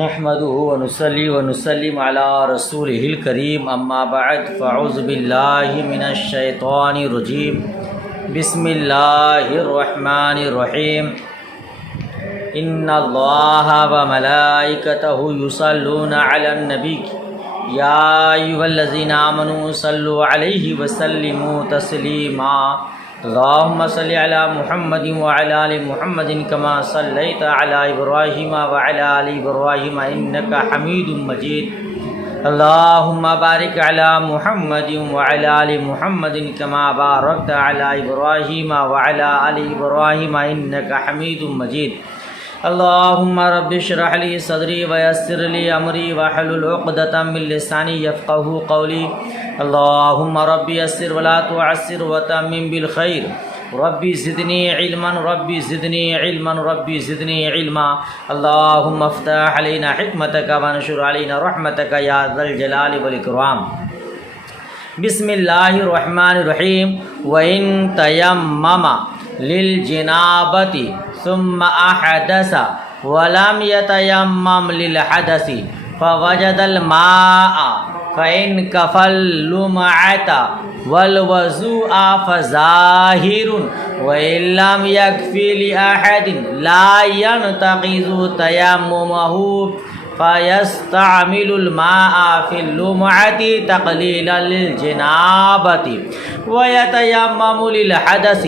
نحمده ونصلي ونسلم على رسوله الكريم اما بعد فاعوذ بالله من الشيطان الرجيم بسم الله الرحمن الرحيم ان الله وملائكته يصلون على النبي يا ايها الذين امنوا صلوا عليه وسلموا تسليما اللهم صل على محمد وعلى ال محمد كما صليت على ابراهيم وعلى ال ابراهيم انك حميد مجيد اللهم بارك على محمد وعلى ال محمد كما باركت على ابراهيم وعلى ال ابراهيم انك حميد مجيد اللهم رب اشرح لي صدري ويسر لي امري واحلل عقدة من لساني يفقهوا قولي اللهم رب يسر ولا تعسر وتمم بالخير ربي زدني علما ربي زدني علما ربي زدني علما اللهم افتح علينا حكمتك وانشر علينا رحمتك يا ذا الجلال والإكرام بسم الله الرحمن الرحيم وإن تيمم للجنابة ثم أحدث ولم يتيمم للحدث فوجد الماء فإن كفى اللمعة والوضوء فظاهر وإن لم يكفي لأحد لا ينتقض تيممه فيستعمل الماء في اللمعة تقليلا للجنابة ويتيمم للحدث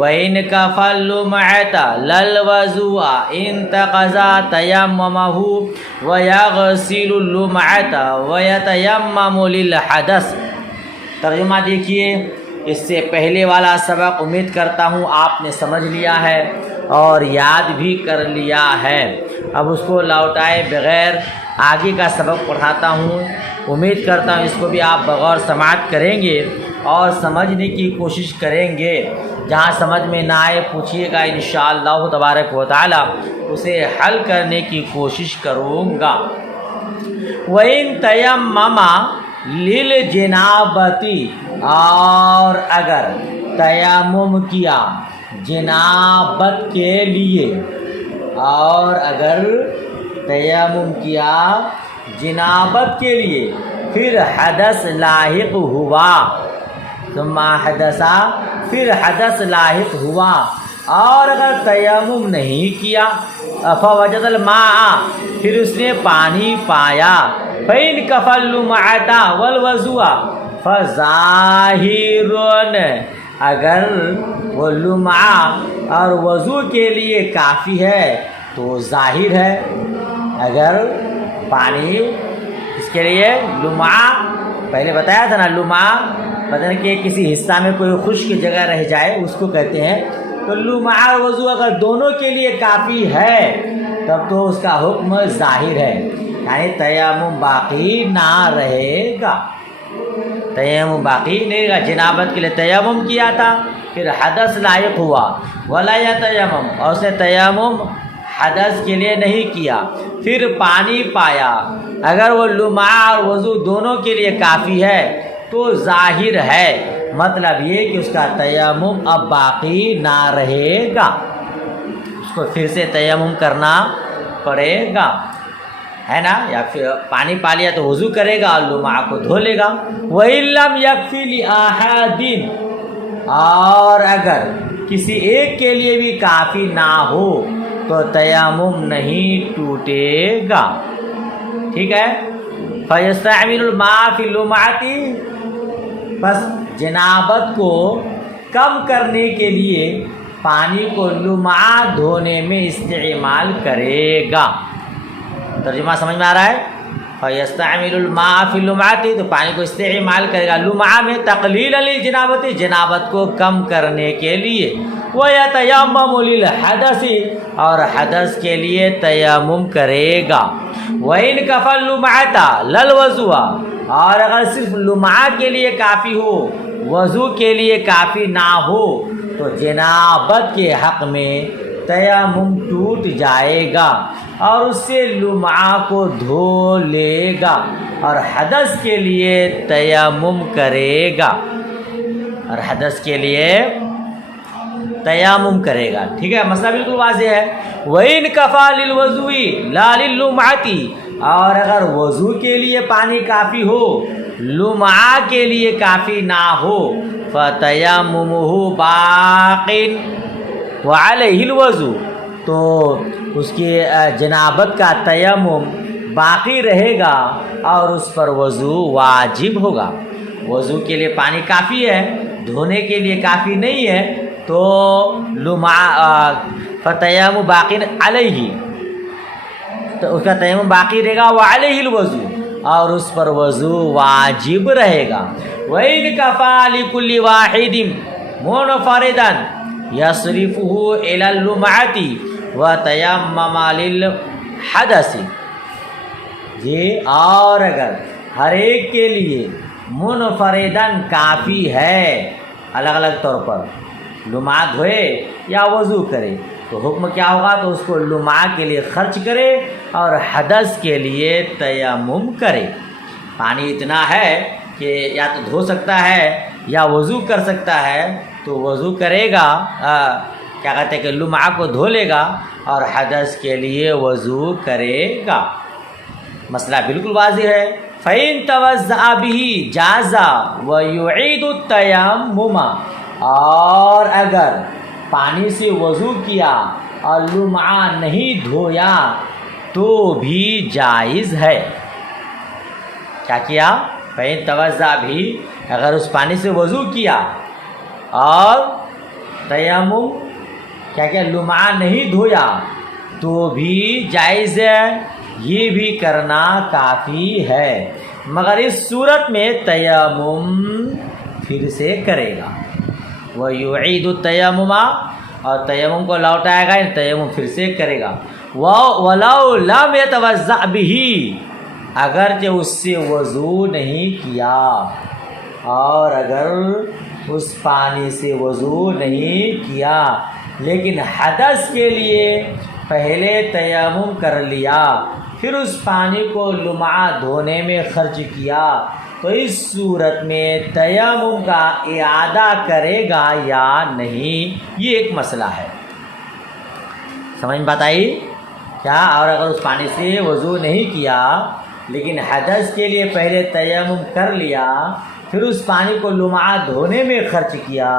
وإن كفى اللمعة للوضوء انتقض تيممه ويغسل اللمعة ويتيمم للحدث۔ ترجمہ دیکھیے، اس سے پہلے والا سبق امید کرتا ہوں آپ نے سمجھ لیا ہے اور یاد بھی کر لیا ہے۔ اب اس کو لوٹائے بغیر آگے کا سبق پڑھاتا ہوں، امید کرتا ہوں اس کو بھی آپ بغور سماعت کریں گے اور سمجھنے کی کوشش کریں گے۔ جہاں سمجھ میں نہ آئے پوچھیے گا، انشاءاللہ تبارک و تعالی اسے حل کرنے کی کوشش کروں گا۔ وَإِن تَيَمَّمَ لِلْجِنَابَةِ، اور اگر تیمم کیا جنابت کے لیے، اور اگر تیمم کیا جنابت کے لیے پھر حدث لاحق ہوا، ثم حدث، پھر حدث لاحق ہوا، اور اگر تیمم نہیں کیا فوجد الماء، پھر اس نے پانی پایا، فإن كفى اللمعة والوضوء فظاہر، اگر وہ لمعہ اور وضو کے لیے کافی ہے تو ظاہر ہے۔ اگر پانی اس کے لیے لمعہ، پہلے بتایا تھا نا، لمعہ بدن کے کسی حصہ میں کوئی خشک جگہ رہ جائے اس کو کہتے ہیں، تو لمعہ اور وضو اگر دونوں کے لیے کافی ہے تب تو اس کا حکم ظاہر ہے، یعنی تیمم باقی نہ رہے گا، تیمم باقی نہیں رہے گا۔ جنابت کے لیے تیمم کیا تھا، پھر حدث لاحق ہوا، ولا یتیمم، اور اس نے تیمم حدث کے لیے نہیں کیا، پھر پانی پایا، اگر وہ لمعہ اور وضو دونوں کے لیے کافی ہے تو ظاہر ہے، مطلب یہ کہ اس کا تیمم اب باقی نہ رہے گا، اس کو پھر سے تیمم کرنا پڑے گا، ہے نا، یا پھر پانی پا لیا تو وضو کرے گا اور لمعہ کو دھو لے گا۔ وَإِن لَّمْ يَكْفِ لِأَحَدٍ، اور اگر کسی ایک کے لیے بھی کافی نہ ہو تو تیمم نہیں ٹوٹے گا، ٹھیک ہے۔ فَيَسْتَعْمِلُ الْمَاءَ فِي اللُّمْعَةِ، بس جنابت کو کم کرنے کے لیے پانی کو لمعہ دھونے میں استعمال کرے گا۔ ترجمہ سمجھ میں آ رہا ہے؟ فَيَسْتَعْمِلُ الْمَاءَ فِي اللُّمْعَةِ، تو پانی کو استعمال کرے گا لمعہ میں، تقلیلا للجنابت، جنابت کو کم کرنے کے لیے، وَيَتَيَمَّمُ لِلْحَدَثِ، اور حدث کے لیے تیمم کرے گا، وَإِن كَفَى اللُّمْعَةَ لَلْوَضُوء، اور اگر صرف لمعہ کے لیے کافی ہو، وضو کے لیے کافی نہ ہو تو جنابت کے حق میں تیمم ٹوٹ جائے گا اور اس سے لمعہ کو دھو لے گا اور حدث کے لیے تیمم کرے گا، اور حدث کے لیے تیمم کرے گا. ٹھیک ہے, مسئلہ بالکل واضح ہے. وَإِنْ كَفَى لِلْوُضُوءِ لَا لِلْلُمْعَةِ, اور اگر وضو کے لیے پانی کافی ہو, لمعہ کے لیے کافی نہ ہو, فَتَيَمُّمُهُ بَاقٍ وَعَلَيْهِ الْوُضُوء, تو اس کی جنابت کا تیمم باقی رہے گا اور اس پر وضو واجب ہوگا. وضو کے لیے پانی کافی ہے, دھونے کے لیے کافی نہیں ہے, تو فتیمم باقی علیہ, تو اس کا تیمم باقی رہے گا. وعلیہ الوضو, اور اس پر وضو واجب رہے گا. وَإِنْ كَفَى لِكُلِّ وَاحِدٍ مُنْفَرِدًا يَصْرِفُهُ إِلَى اللُّمْعَةِ وَتَيَمَّمَ لِلْحَدَثِ, جی, اور اگر ہر ایک کے لیے منفردن کافی ہے, الگ الگ طور پر لمعہ دھوئے یا وضو کرے, تو حکم کیا ہوگا؟ تو اس کو لمعہ کے لیے خرچ کرے اور حدث کے لیے تیمم کرے. پانی اتنا ہے کہ یا تو دھو سکتا ہے یا وضو کر سکتا ہے, تو وضو کرے گا, کیا کہتے ہیں کہ لمعہ کو دھو لے گا اور حدث کے لیے وضو کرے گا. مسئلہ بالکل واضح ہے. فَإِن تَوَضَّأَ بِهِ جَازَ وَيُعِيدُ التَّيَمُّمَ, اور اگر پانی سے وضو کیا اور لمعہ نہیں دھویا تو بھی جائز ہے. کیا کیا؟ فَإِن تَوَضَّأَ بِهِ, اگر اس پانی سے وضو کیا اور تیمم کیا لمعہ نہیں دھویا تو بھی جائز ہے, یہ بھی کرنا کافی ہے, مگر اس صورت میں تیمم پھر سے کرے گا. وَيُعِيدُ التَّيَمُّمَ, اور تیمم کو لوٹائے گا, تیمم پھر سے کرے گا. وَلَوْ لَمْ يَتَوَضَّأْ بِهِ, اگرچہ اس سے وضو نہیں کیا, اور اگر اس پانی سے وضو نہیں کیا لیکن حدث کے لیے پہلے تیمم کر لیا, پھر اس پانی کو لمعہ دھونے میں خرچ کیا, تو اس صورت میں تیمم کا اعادہ کرے گا یا نہیں, یہ ایک مسئلہ ہے. سمجھ میں بات آئی کیا؟ اور اگر اس پانی سے وضو نہیں کیا لیکن حدث کے لیے پہلے تیمم کر لیا, پھر اس پانی کو لمعہ دھونے میں خرچ کیا,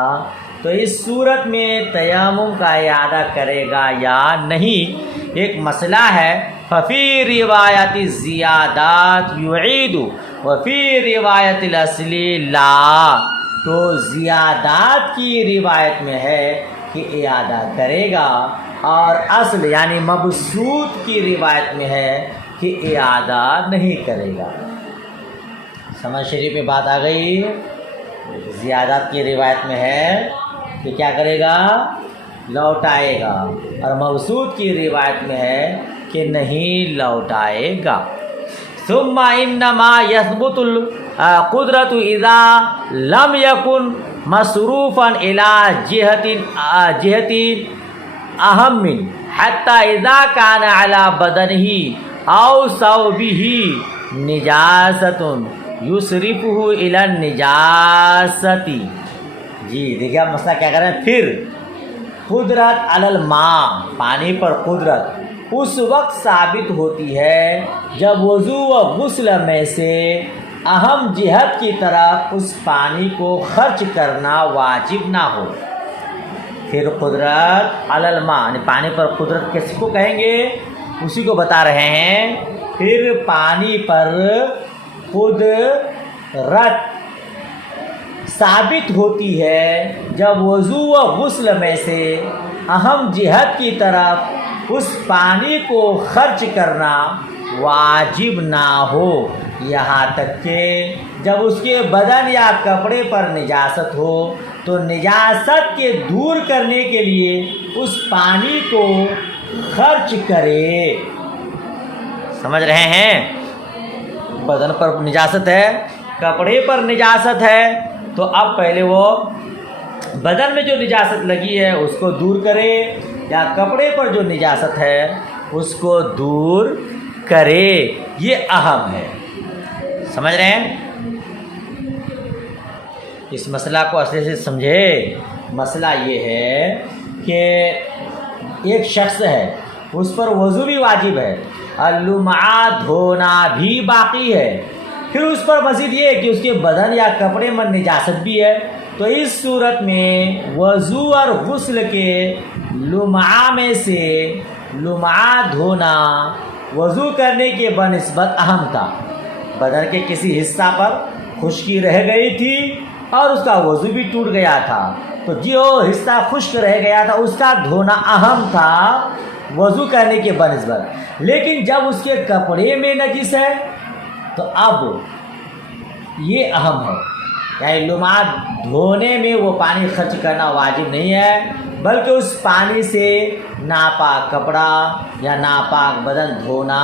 تو اس صورت میں تیمم کا اعادہ کرے گا یا نہیں, ایک مسئلہ ہے. ففی روایت زیادات یعید وفی روایت الاصل لا, تو زیادات کی روایت میں ہے کہ اعادہ کرے گا, اور اصل یعنی مبسوط کی روایت میں ہے کہ اعادہ نہیں کرے گا. سمجھ شریف میں بات آ گئی. زیادات کی روایت میں ہے کہ کیا کرے گا؟ لوٹائے گا, اور مبسوط کی روایت میں ہے کہ نہیں لوٹائے گا. ثم انما يثبت القدرة اذا لم يكن مصروفا الى جهة اهم حتى اذا كان على بدنه او ثوبه نجاسة يصرفه الى النجاسة. جی دیکھیے آپ مسئلہ کیا کر رہے ہیں. پھر قدرت علی الماء, پانی پر قدرت اس وقت ثابت ہوتی ہے جب وضو و غسل میں سے اہم جہت کی طرف اس پانی کو خرچ کرنا واجب نہ ہو. پھر قدرت علی الماء, یعنی پانی پر قدرت کس کو کہیں گے, اسی کو بتا رہے ہیں. پھر پانی پر قدرت ثابت ہوتی ہے جب وضو و غسل میں سے اہم جہت کی طرف اس پانی کو خرچ کرنا واجب نہ ہو, یہاں تک کہ جب اس کے بدن یا کپڑے پر نجاست ہو تو نجاست کے دور کرنے کے لیے اس پانی کو خرچ کرے. سمجھ رہے ہیں؟ بدن پر نجاست ہے, کپڑے پر نجاست ہے, تو اب پہلے وہ بدن میں جو نجاست لگی ہے اس کو دور کرے, یا کپڑے پر جو نجاست ہے اس کو دور کرے. یہ اہم ہے. سمجھ رہے ہیں؟ اس مسئلہ کو اچھے سے سمجھے. مسئلہ یہ ہے کہ ایک شخص ہے اس پر وضو بھی واجب ہے اور لمعہ دھونا بھی باقی ہے، پھر اس پر مزید یہ ہے کہ اس کے بدن یا کپڑے میں نجاست بھی ہے، تو اس صورت میں وضو اور غسل کے لمعہ میں سے لمعہ دھونا وضو کرنے کے بنسبت اہم تھا۔ بدن کے کسی حصہ پر خشکی رہ گئی تھی اور اس کا وضو بھی ٹوٹ گیا تھا، تو جو حصہ خشک رہ گیا تھا اس کا دھونا اہم تھا وضو کرنے کے بنسبت، لیکن جب اس کے کپڑے میں نجس ہے تو اب یہ اہم ہے، یعنی لمعہ دھونے میں وہ پانی خرچ کرنا واجب نہیں ہے، بلکہ اس پانی سے ناپاک کپڑا یا ناپاک بدن دھونا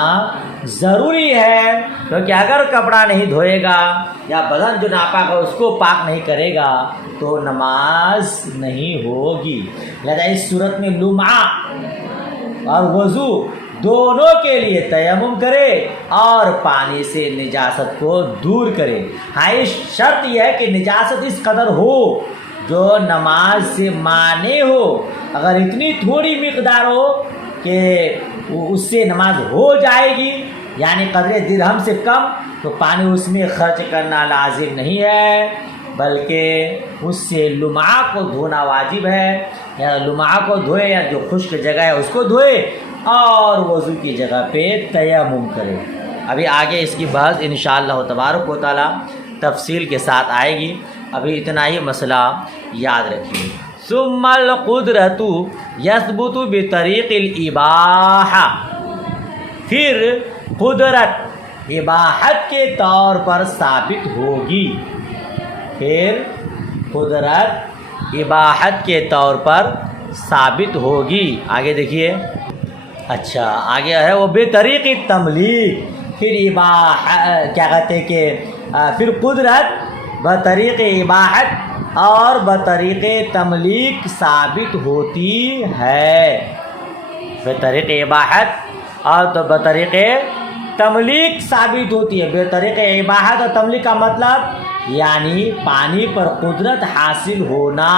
ضروری ہے، کیونکہ اگر کپڑا نہیں دھوئے گا یا بدن جو ناپاک ہے اس کو پاک نہیں کرے گا تو نماز نہیں ہوگی۔ لہذا اس صورت میں لمعہ اور وضو دونوں کے لیے تیمم کرے اور پانی سے نجاست کو دور کرے۔ ہاں، اس شرط یہ ہے کہ نجاست اس قدر ہو جو نماز سے مانع ہو، اگر اتنی تھوڑی مقدار ہو کہ اس سے نماز ہو جائے گی، یعنی قدر درہم سے کم، تو پانی اس میں خرچ کرنا لازم نہیں ہے، بلکہ اس سے لمعہ کو دھونا واجب ہے، یا لمعہ کو دھوئے یا جو خشک جگہ ہے اس کو دھوئے اور وضو کی جگہ پہ تیمم کرے۔ ابھی آگے اس کی بحث انشاءاللہ تبارک و تعالی تفصیل کے ساتھ آئے گی، ابھی اتنا ہی مسئلہ یاد رکھیے۔ ثم القدرۃ یثبت بطریق الاباحہ، پھر قدرت اباحت کے طور پر ثابت ہوگی، پھر قدرت اباحت کے طور پر ثابت ہوگی۔ آگے دیکھیے، اچھا آگے ہے وہ بے طریق تملیک، پھر کیا کہتے ہیں کہ پھر قدرت بطریق اباحت اور بطریق تملیک ثابت ہوتی ہے، بطریق اباحت اور تو بطریق تملیک ثابت ہوتی ہے۔ بطریق اباحت اور تملیک کا مطلب یعنی پانی پر قدرت حاصل ہونا،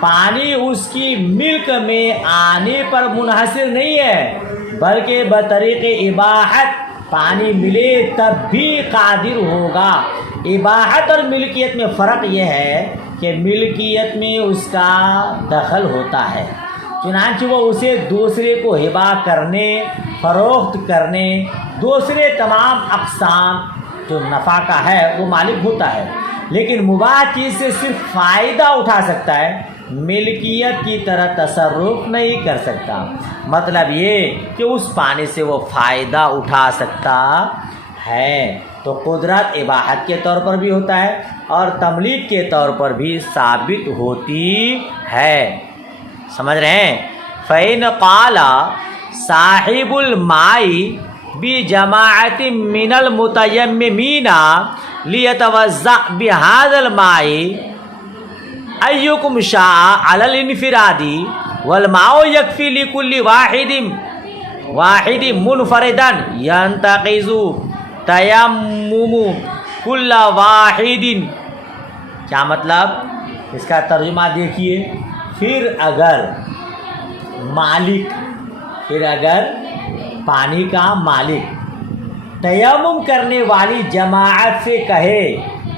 پانی اس کی ملک میں آنے پر منحصر نہیں ہے، بلکہ بطریق اباحت پانی ملے تب بھی قادر ہوگا۔ اباحت اور ملکیت میں فرق یہ ہے کہ ملکیت میں اس کا دخل ہوتا ہے، چنانچہ وہ اسے دوسرے کو ہبہ کرنے، فروخت کرنے، دوسرے تمام اقسام جو نفع کا ہے وہ مالک ہوتا ہے، لیکن مباح چیز سے صرف فائدہ اٹھا سکتا ہے، ملکیت کی طرح تصرف نہیں کر سکتا۔ مطلب یہ کہ اس پانی سے وہ فائدہ اٹھا سکتا ہے، تو قدرت اباحت کے طور پر بھی ہوتا ہے اور تملیک کے طور پر بھی ثابت ہوتی ہے۔ سمجھ رہے ہیں؟ فَإِنْ قَالَ صَاحِبُ الْمَاءِ بِجَمَاعَةٍ مِّنَ الْمُتَيَمِّمِينَ لِيَتَوَضَّأَ بِهَذَا الْمَاءِ أَيُّكُمْ شَاءَ عَلَى الْانْفِرَادِ وَالْمَاءُ يَكْفِي لِكُلِّ واحد مُنْفَرِدًا يَنْتَقِضُ تَيَمُّمُ كُلَّ واحد۔ کیا مطلب؟ اس کا ترجمہ دیکھیے، پھر اگر پانی کا مالک تیمم کرنے والی جماعت سے کہے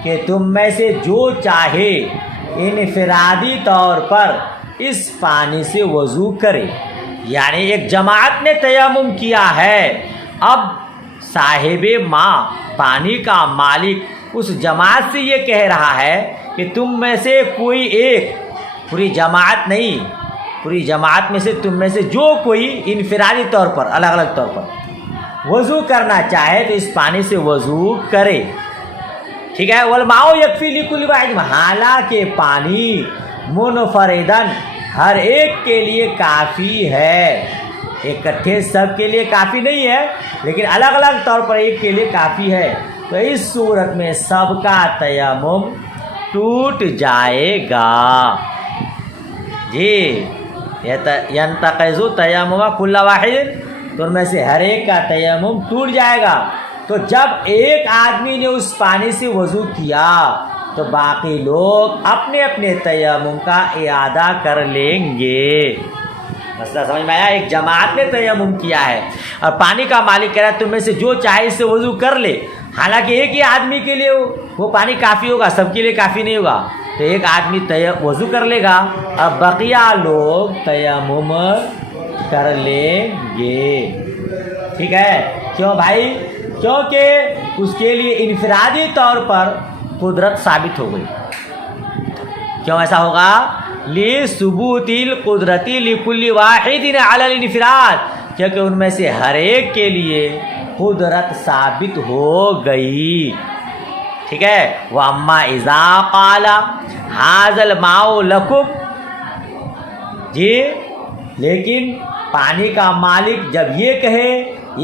کہ تم میں سے جو چاہے انفرادی طور پر اس پانی سے وضو کرے، یعنی ایک جماعت نے تیمم کیا ہے، اب صاحب ماں پانی کا مالک اس جماعت سے یہ کہہ رہا ہے کہ تم میں سے کوئی ایک، پوری جماعت نہیں، پوری جماعت میں سے تم میں سے جو کوئی انفرادی طور پر الگ الگ طور پر وضو کرنا چاہے تو اس پانی سے وضو کرے، ٹھیک ہے۔ والماء یکفی لکل واحد، حالانکہ پانی منفردن ہر ایک کے لیے کافی ہے، اکٹھے سب کے لیے کافی نہیں ہے، لیکن الگ الگ طور پر ایک کے لیے کافی ہے، تو اس صورت میں سب کا تیمم ٹوٹ جائے گا۔ جی، ینتقض تیمم کل واحد، تو ان میں سے ہر ایک کا تیمم ٹوٹ جائے گا۔ تو جب ایک آدمی نے اس پانی سے وضو کیا تو باقی لوگ اپنے اپنے تیمم کا اعادہ کر لیں گے۔ مسئلہ سمجھ میں آیا؟ ایک جماعت نے تیمم کیا ہے اور پانی کا مالک کہہ رہا ہے تم میں سے جو چاہے اس سے وضو کر لے، حالانکہ ایک ہی آدمی کے لیے وہ پانی کافی ہوگا، سب کے لیے کافی نہیں ہوگا، تو ایک آدمی وضو کر لے گا اور بقیہ لوگ تیمم کر لیں گے۔ ٹھیک ہے؟ کیوں بھائی؟ کیونکہ اس کے لیے انفرادی طور پر قدرت ثابت ہو گئی۔ کیوں ایسا ہوگا؟ لِثُبُوتِ الْقُدْرَةِ لِكُلِّ وَاحِدٍ عَلَى الْانْفِرَادِ، کیونکہ ان میں سے ہر ایک کے لیے قدرت ثابت ہو گئی۔ ٹھیک ہے؟ وَأَمَّا إِذَا قَالَ هَذَا الْمَاءُ لَكُمْ، جی لیکن پانی کا مالک جب یہ کہے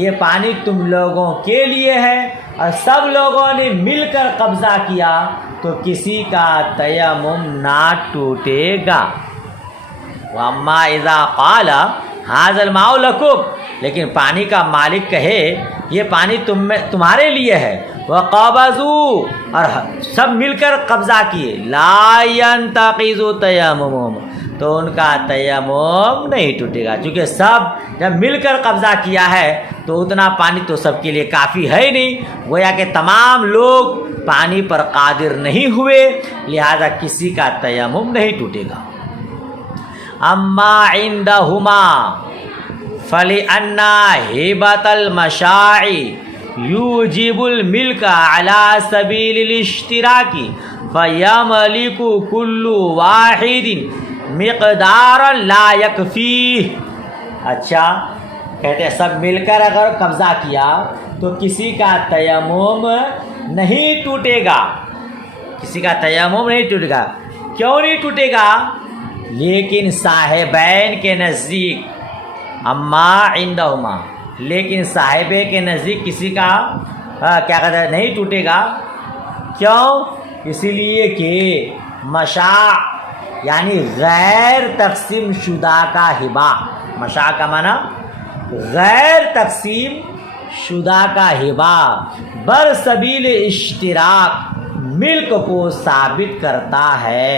یہ پانی تم لوگوں کے لیے ہے اور سب لوگوں نے مل کر قبضہ کیا تو کسی کا تیمم نہ ٹوٹے گا۔ وَأَمَّا إِذَا قَالَ هَذَا الْمَاءُ لَكُمْ، لیکن پانی کا مالک کہے یہ پانی تمہارے لیے ہے، وَقَبَضُوا، اور سب مل کر قبضہ کیے، لَا يَنْتَقِضُ تَيَمُّمُهُمْ، تو ان کا تیمم نہیں ٹوٹے گا، چونکہ سب جب مل کر قبضہ کیا ہے تو اتنا پانی تو سب کے لیے کافی ہے ہی نہیں، گویا کہ تمام لوگ پانی پر قادر نہیں ہوئے، لہذا کسی کا تیمم نہیں ٹوٹے گا۔ اما عندہما فلأن ہبۃ المشاع یوجب الملک علی سبیل الاشتراک فیملک کل واحد مقدارا لا یکفیہ۔ اچھا، کہتے ہیں سب مل کر اگر قبضہ کیا تو کسی کا تیمم نہیں ٹوٹے گا، کسی کا تیمم نہیں ٹوٹے گا۔ کیوں نہیں ٹوٹے گا؟ لیکن صاحبین کے نزدیک، اما عندہما، لیکن صاحبے کے نزدیک کسی کا کیا کہتے ہیں نہیں ٹوٹے گا۔ کیوں؟ اسی لیے کہ مشاع یعنی غیر تقسیم شدہ کا ہبہ، مشاع کا معنی غیر تقسیم شدہ کا ہبہ بر سبیل اشتراک ملک کو ثابت کرتا ہے۔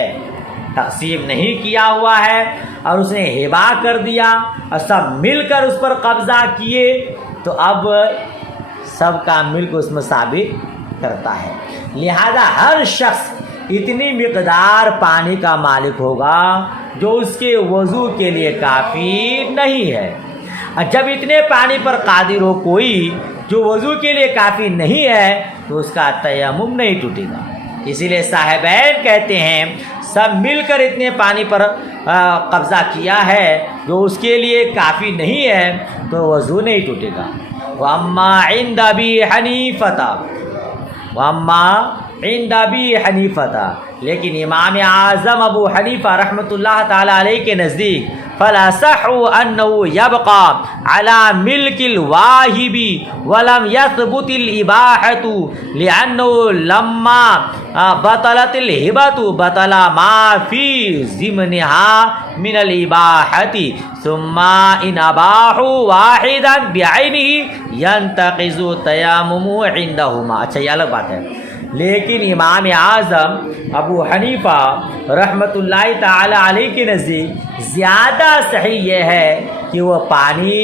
تقسیم نہیں کیا ہوا ہے اور اس نے ہبہ کر دیا اور سب مل کر اس پر قبضہ کیے تو اب سب کا ملک اس میں ثابت کرتا ہے، لہذا ہر شخص اتنی مقدار پانی کا مالک ہوگا جو اس کے وضو کے لیے کافی نہیں ہے، اور جب اتنے پانی پر قادر ہو کوئی جو وضو کے لیے کافی نہیں ہے تو اس کا تیمم نہیں ٹوٹے گا۔ اسی لیے صاحبین کہتے ہیں سب مل کر اتنے پانی پر قبضہ کیا ہے جو اس کے لیے کافی نہیں ہے تو وضو نہیں ٹوٹے گا۔ وَأَمَّا عِنْدَ أَبِي حَنِيفَةَ، وَأَمَّا عِنْدَ أَبِي حَنِيفَةَ، لیکن امام اعظم ابو حنیفہ رحمۃ اللہ تعالی علیہ کے نزدیک فَالْأَصَحُّ أَنَّهُ يَبْقَى عَلَى مِلْكِ الْوَاهِبِ وَلَمْ يَثْبُتِ الْإِبَاحَةُ لِأَنَّهُ لَمَّا بَطَلَتِ الْهِبَةُ بَطَلَ مَا فِي ضِمْنِهَا مِنَ الْإِبَاحَةِ ثُمَّ إِنْ أَبَاحُوا وَاحِدًا بِعَيْنِهِ يَنْتَقِضُ تَيَمُّمُهُ عِنْدَهُمَا۔ اچھا، یہ الگ بات ہے، لیکن امام اعظم ابو حنیفہ رحمۃ اللہ تعالی علیہ کے نزدیک زیادہ صحیح یہ ہے کہ وہ پانی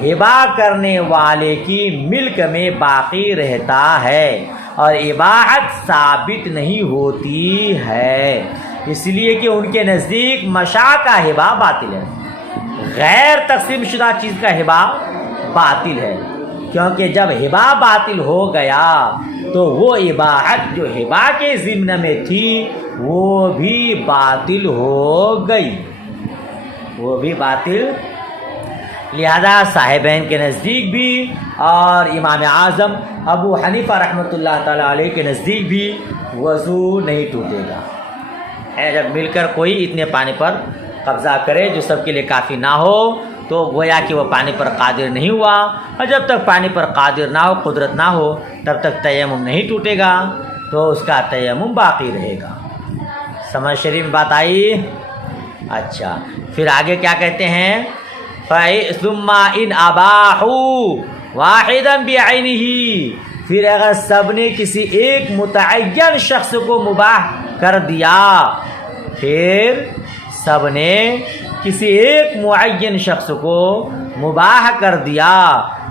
ہبہ کرنے والے کی ملک میں باقی رہتا ہے اور اباحت ثابت نہیں ہوتی ہے، اس لیے کہ ان کے نزدیک مشاع کا ہبہ باطل ہے، غیر تقسیم شدہ چیز کا ہبہ باطل ہے، کیونکہ جب ہبہ باطل ہو گیا تو وہ اباحت جو ہبہ کے ضمن میں تھی وہ بھی باطل ہو گئی، وہ بھی باطل۔ لہذا صاحبین کے نزدیک بھی اور امام اعظم ابو حنیفہ رحمۃ اللہ تعالی علیہ کے نزدیک بھی وضو نہیں ٹوٹے گا۔ جب مل کر کوئی اتنے پانی پر قبضہ کرے جو سب کے لیے کافی نہ ہو تو گویا کہ وہ پانی پر قادر نہیں ہوا، اور جب تک پانی پر قادر نہ ہو، قدرت نہ ہو، تب تک تیمم نہیں ٹوٹے گا، تو اس کا تیمم باقی رہے گا۔ سمجھ شریف میں بات آئی؟ اچھا، پھر آگے کیا کہتے ہیں؟ ثُمَّ إِنْ أَبَاحُوا وَاحِدًا بِعَيْنِهِ، پھر اگر سب نے کسی ایک متعین شخص کو مباح کر دیا، پھر سب نے کسی ایک معین شخص کو مباح کر دیا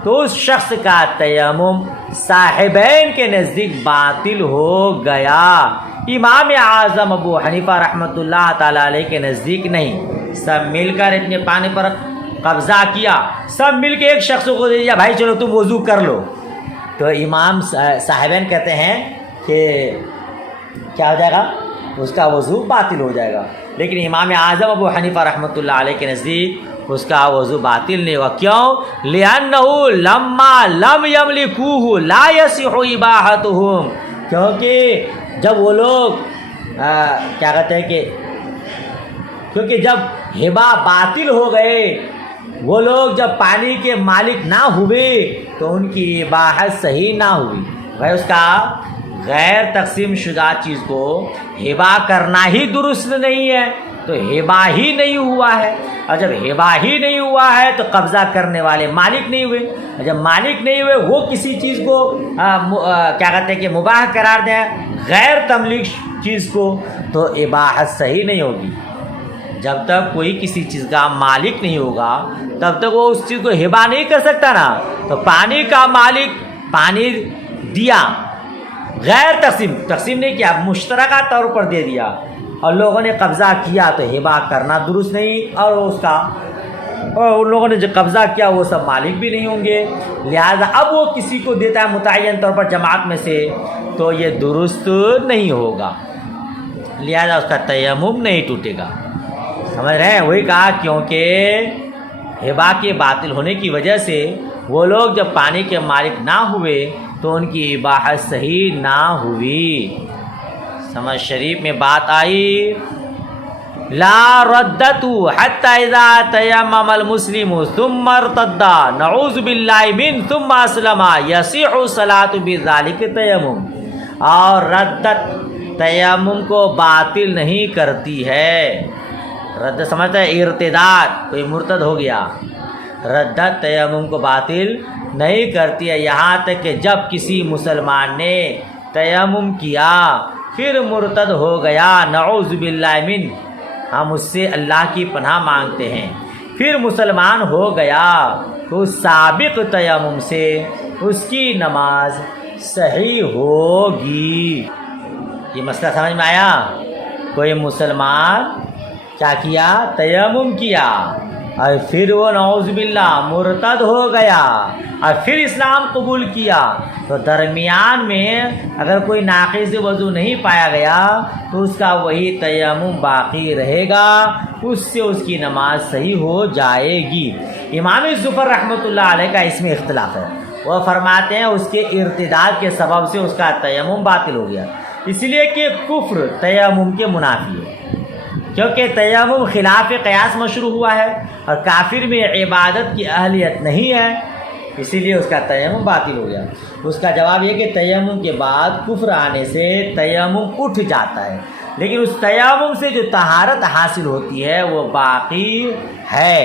تو اس شخص کا تیمم صاحبین کے نزدیک باطل ہو گیا۔ امام اعظم ابو حنیفہ رحمۃ اللہ تعالیٰ علیہ کے نزدیک نہیں، سب مل کر اتنے پانی پر قبضہ کیا، سب مل کے ایک شخص کو دے دیا، بھائی چلو تم وضو کر لو، تو امام صاحبین کہتے ہیں کہ کیا ہو جائے گا، اس کا وضو باطل ہو جائے گا۔ لیکن امام اعظم ابو حنیفہ رحمۃ اللہ علیہ کے نزدیک اس کا وضو باطل نہیں ہوا۔ کیوں؟ لِأَنَّهُ لَمَّا لَمْ يَمْلِكُوهُ لَا يَصِحُ إِبَاحَتُهُمْ، کیونکہ جب وہ لوگ کیا کہتے ہیں کہ کیونکہ جب ہبا باطل ہو گئے، وہ لوگ جب پانی کے مالک نہ ہوئے تو ان کی اباحت صحیح نہ ہوئی۔ بھائی اس کا غیر تقسیم شدہ چیز کو ہبا کرنا ہی درست نہیں ہے، تو ہبا ہی نہیں ہوا ہے، اور جب ہبا ہی نہیں ہوا ہے تو قبضہ کرنے والے مالک نہیں ہوئے، اور جب مالک نہیں ہوئے وہ کسی چیز کو کیا کہتے ہیں کہ مباح قرار دیں غیر تملیک چیز کو، تو اباحت صحیح نہیں ہوگی۔ جب تک کوئی کسی چیز کا مالک نہیں ہوگا تب تک وہ اس چیز کو ہبا نہیں کر سکتا نا۔ تو پانی کا مالک پانی دیا، غیر تقسیم نہیں کیا، مشترکہ طور پر دے دیا، اور لوگوں نے قبضہ کیا تو ہبا کرنا درست نہیں، اور اس کا ان لوگوں نے جو قبضہ کیا وہ سب مالک بھی نہیں ہوں گے، لہذا اب وہ کسی کو دیتا ہے متعین طور پر جماعت میں سے تو یہ درست نہیں ہوگا، لہذا اس کا تیمم نہیں ٹوٹے گا۔ سمجھ رہے ہیں؟ وہی کہا کیونکہ ہبا کے باطل ہونے کی وجہ سے وہ لوگ جب پانی کے مالک نہ ہوئے تو ان کی اباحت صحیح نہ ہوئی۔ سمجھ شریف میں بات آئی، لا ردت حتی اذا تیمم المسلم ثم ارتد نعوذ باللہ من ثم اسلم یصح الصلاۃ بذلک تیمم، اور ردت تیمم کو باطل نہیں کرتی ہے۔ رد سمجھتا ہے ارتداد، کوئی مرتد ہو گیا، ردت تیمم کو باطل نہیں کرتی ہے، یہاں تک کہ جب کسی مسلمان نے تیمم کیا پھر مرتد ہو گیا، نعوذ باللہ من، ہم اس سے اللہ کی پناہ مانگتے ہیں، پھر مسلمان ہو گیا تو سابق تیمم سے اس کی نماز صحیح ہوگی۔ یہ مسئلہ سمجھ میں آیا؟ کوئی مسلمان کیا کیا؟ تیمم کیا، اور پھر وہ نعوذ باللہ مرتد ہو گیا اور پھر اسلام قبول کیا، تو درمیان میں اگر کوئی ناقض وضو نہیں پایا گیا تو اس کا وہی تیمم باقی رہے گا، اس سے اس کی نماز صحیح ہو جائے گی۔ امام ظفر رحمۃ اللہ علیہ کا اس میں اختلاف ہے، وہ فرماتے ہیں اس کے ارتداد کے سبب سے اس کا تیمم باطل ہو گیا، اس لیے کہ کفر تیمم کے منافی ہے، کیونکہ تیمم خلاف قیاس مشروع ہوا ہے اور کافر میں عبادت کی اہلیت نہیں ہے، اسی لیے اس کا تیمم باطل ہو گیا۔ اس کا جواب یہ کہ تیمم کے بعد کفر آنے سے تیمم اٹھ جاتا ہے، لیکن اس تیمم سے جو طہارت حاصل ہوتی ہے وہ باقی ہے،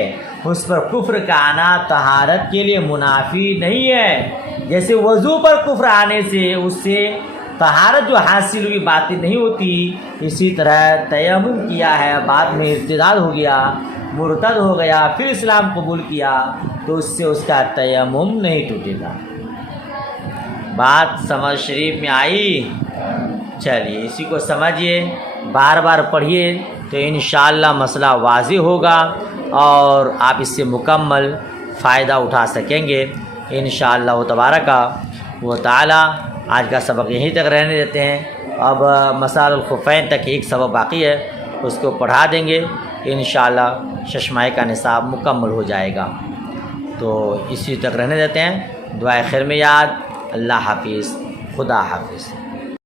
اس پر کفر کا آنا طہارت کے لیے منافی نہیں ہے۔ جیسے وضو پر کفر آنے سے اس سے طہارت جو حاصل ہوئی باطل نہیں ہوتی، اسی طرح تیمم کیا ہے بعد میں ارتداد ہو گیا، مرتد ہو گیا، پھر اسلام قبول کیا تو اس سے اس کا تیمم نہیں ٹوٹے گا۔ بات سمجھ شریف میں آئی؟ چلیے اسی کو سمجھیے، بار بار پڑھیے تو انشاءاللہ مسئلہ واضح ہوگا اور آپ اس سے مکمل فائدہ اٹھا سکیں گے انشاءاللہ تبارک و تعالی۔ آج کا سبق یہیں تک رہنے دیتے ہیں، اب مسائل الخفین تک ایک سبق باقی ہے، اس کو پڑھا دیں گے انشاءاللہ، ششماہی کا نصاب مکمل ہو جائے گا، تو اسی تک رہنے دیتے ہیں۔ دعائے خیر میں یاد، اللہ حافظ، خدا حافظ۔